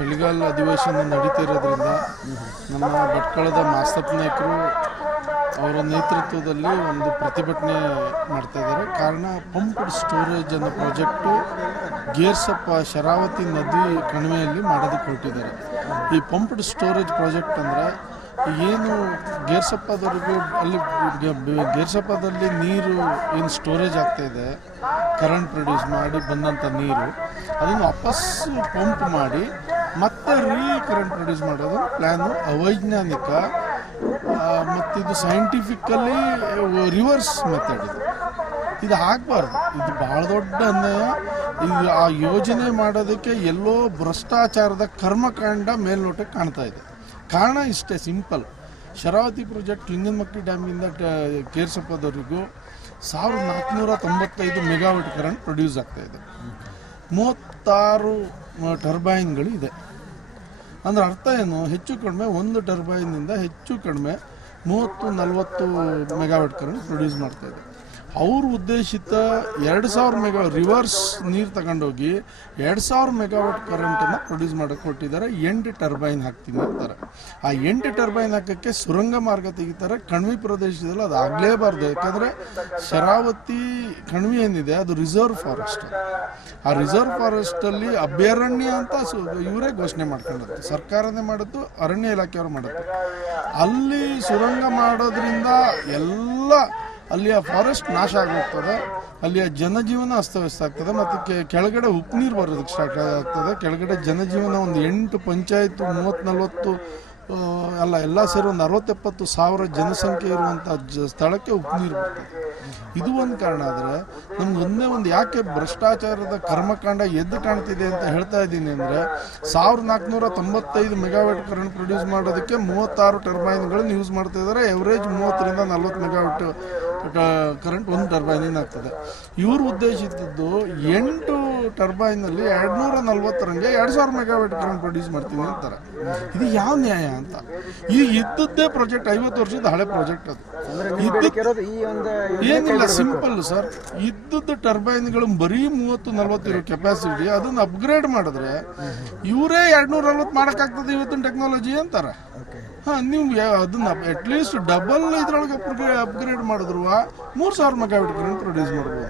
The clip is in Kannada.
ಚಳಿಗಾಲ ಅಧಿವೇಶನ ನಡೀತಿರೋದ್ರಿಂದ ನಮ್ಮ ಭಟ್ಕಳದ ಮಾಸ್ತಪ್ಪ ನಾಯಕರು ಅವರ ನೇತೃತ್ವದಲ್ಲಿ ಒಂದು ಪ್ರತಿಭಟನೆ ಮಾಡ್ತಾ ಇದ್ದಾರೆ. ಕಾರಣ ಪಂಪ್ಡ್ ಸ್ಟೋರೇಜ್ ಅನ್ನೋ ಪ್ರಾಜೆಕ್ಟು ಗೇರ್ಸಪ್ಪ ಶರಾವತಿ ನದಿ ಕಣಿವೆಯಲ್ಲಿ ಮಾಡೋದಕ್ಕೆ ಹೊರಟಿದ್ದಾರೆ. ಈ ಪಂಪ್ಡ್ ಸ್ಟೋರೇಜ್ ಪ್ರಾಜೆಕ್ಟ್ ಅಂದರೆ ಏನು ಗೇರ್ಸಪ್ಪದವರೆಗೂ ಅಲ್ಲಿ ಗೇರ್ಸಪ್ಪದಲ್ಲಿ ನೀರು ಏನು ಸ್ಟೋರೇಜ್ ಆಗ್ತಾಯಿದೆ, ಕರೆಂಟ್ ಪ್ರೊಡ್ಯೂಸ್ ಮಾಡಿ ಬಂದಂಥ ನೀರು ಅದನ್ನು ವಾಪಸ್ ಪಂಪ್ ಮಾಡಿ ಮತ್ತೆ ಕರೆಂಟ್ ಪ್ರೊಡ್ಯೂಸ್ ಮಾಡೋದು ಪ್ಲ್ಯಾನು ಅವೈಜ್ಞಾನಿಕ ಮತ್ತು ಇದು ಸೈಂಟಿಫಿಕಲಿ ರಿವರ್ಸ್ ಮೆಥಡ್. ಇದು ಆಗಬಾರ್ದು. ಇದು ಭಾಳ ದೊಡ್ಡ ಅನ್ಯಾಯ. ಇದು ಆ ಯೋಜನೆ ಮಾಡೋದಕ್ಕೆ ಎಲ್ಲೋ ಭ್ರಷ್ಟಾಚಾರದ ಕರ್ಮಕಾಂಡ ಮೇಲ್ನೋಟಕ್ಕೆ ಕಾಣ್ತಾ ಇದೆ. ಕಾರಣ ಇಷ್ಟೇ ಸಿಂಪಲ್. ಶರಾವತಿ ಪ್ರಾಜೆಕ್ಟ್ ಲಿಂಗನಮಕ್ಕಿ ಡ್ಯಾಮಿಂದ ಗೇರ್ಸಪ್ಪದವರೆಗೂ 1495 ಮೆಗಾವಾಟ್ ಕರೆಂಟ್ ಪ್ರೊಡ್ಯೂಸ್ ಆಗ್ತಾಯಿದೆ. 36 ಟರ್ಬೈನ್ಗಳು ಇದೆ. ಅಂದರೆ ಅರ್ಥ ಏನು? ಹೆಚ್ಚು ಕಡಿಮೆ ಒಂದು ಟರ್ಬೈನಿಂದ ಹೆಚ್ಚು ಕಡಿಮೆ 30-40 ಮೆಗಾವಾಟ್ ಕರೆಂಟ್ ಪ್ರೊಡ್ಯೂಸ್ ಮಾಡ್ತಾಯಿದೆ. ಅವರು ಉದ್ದೇಶಿತ 2000 ಮೆಗಾವಾಟ್ ರಿವರ್ಸ್ ನೀರು ತಗೊಂಡೋಗಿ 2000 ಮೆಗಾವಾಟ್ ಕರೆಂಟನ್ನು ಪ್ರೊಡ್ಯೂಸ್ ಮಾಡೋಕ್ಕೆ ಕೊಟ್ಟಿದ್ದಾರೆ. 8 ಟರ್ಬೈನ್ ಹಾಕ್ತೀನಿ ಅಂತಾರೆ. ಆ 8 ಟರ್ಬೈನ್ ಹಾಕೋಕ್ಕೆ ಸುರಂಗ ಮಾರ್ಗ ತೆಗಿತಾರೆ. ಕಣಿವೆ ಪ್ರದೇಶದಲ್ಲಿ ಅದು ಆಗಲೇಬಾರ್ದು. ಯಾಕಂದರೆ ಶರಾವತಿ ಕಣಿವೆ ಏನಿದೆ ಅದು ರಿಸರ್ವ್ ಫಾರೆಸ್ಟ್. ಆ ರಿಸರ್ವ್ ಫಾರೆಸ್ಟಲ್ಲಿ ಅಭಯಾರಣ್ಯ ಅಂತ ಇವರೇ ಘೋಷಣೆ ಮಾಡ್ಕೊಂಡದ್ದು. ಸರ್ಕಾರನೇ ಮಾಡಿದ್ದು, ಅರಣ್ಯ ಇಲಾಖೆಯವರು ಮಾಡಿದ್ದು. ಅಲ್ಲಿ ಸುರಂಗ ಮಾಡೋದ್ರಿಂದ ಎಲ್ಲ ಅಲ್ಲಿಯ ಫಾರೆಸ್ಟ್ ನಾಶ ಆಗೋಗ್ತದೆ. ಅಲ್ಲಿಯ ಜನಜೀವನ ಅಸ್ತವ್ಯಸ್ತ ಆಗ್ತದೆ. ಮತ್ತು ಕೆಳಗಡೆ ಉಪ್ಪು ನೀರು ಬರೋದಕ್ಕೆ ಸ್ಟಾರ್ಟ್ ಆಗ್ತದೆ. ಕೆಳಗಡೆ ಜನಜೀವನ ಒಂದು 8 ಪಂಚಾಯತ್ 30-40 ಎಲ್ಲ ಸೇರಿ ಒಂದು 60-70 ಸಾವಿರ ಜನಸಂಖ್ಯೆ ಇರುವಂಥ ಸ್ಥಳಕ್ಕೆ ಉಪ್ಪು ನೀರು ಬರ್ತದೆ. ಇದು ಒಂದು ಕಾರಣ. ಆದರೆ ನಮ್ಗೆ ಒಂದೇ ಯಾಕೆ ಭ್ರಷ್ಟಾಚಾರದ ಕರ್ಮಕಾಂಡ ಎದ್ದು ಕಾಣ್ತಿದೆ ಅಂತ ಹೇಳ್ತಾ ಇದ್ದೀನಿ ಅಂದರೆ 1495 ಮೆಗಾವಾಟ್ ಕರೆಂಟ್ ಪ್ರೊಡ್ಯೂಸ್ ಮಾಡೋದಕ್ಕೆ 36 ಟರ್ಬೈನ್ಗಳನ್ನು ಯೂಸ್ ಮಾಡ್ತಾ ಇದ್ದಾರೆ. ಎವರೇಜ್ 30-40 ಮೆಗಾವಾಟ್ ಕರೆಂಟ್ ಒಂದು ಟರ್ಬೈನಿಂದ ಆಗ್ತದೆ. ಇವರು ಉದ್ದೇಶಿಸಿದ್ದು 8 ಟರ್ಬೈನಲ್ಲಿ 240 2000 ಮೆಗಾವಾಟ್ ಕರೆಂಟ್ ಪ್ರೊಡ್ಯೂಸ್ ಮಾಡ್ತೀನಿ ಅಂತಾರೆ. ಇದು ಯಾವ ನ್ಯಾಯ ಅಂತ? ಈಗ ಇದ್ದದ್ದೇ ಪ್ರಾಜೆಕ್ಟ್ 50 ವರ್ಷದ ಹಳೆ ಪ್ರಾಜೆಕ್ಟ್. ಅದು ಏನಿಲ್ಲ, ಸಿಂಪಲ್ ಸರ್. ಇದ್ದದ್ದು ಟರ್ಬೈನ್ಗಳು ಬರೀ 30-40 ಇರೋ ಕೆಪಾಸಿಟಿ, ಅದನ್ನು ಅಪ್ಗ್ರೇಡ್ ಮಾಡಿದ್ರೆ ಇವರೇ 240 ಮಾಡೋಕ್ಕಾಗ್ತದೆ ಇವತ್ತಿನ ಟೆಕ್ನಾಲಜಿ ಅಂತಾರೆ. ನೀವು ಅದನ್ನ ಅಟ್ಲೀಸ್ಟ್ ಡಬಲ್ ಇದ್ರೊಳಗೆ ಅಪ್ಗ್ರೇಡ್ ಮಾಡಿದ್ರು 3000 ಮೆಗಾವಾಟ್ ಕರೆಂಟ್ ಪ್ರೊಡ್ಯೂಸ್ ಮಾಡ್ಬೋದು.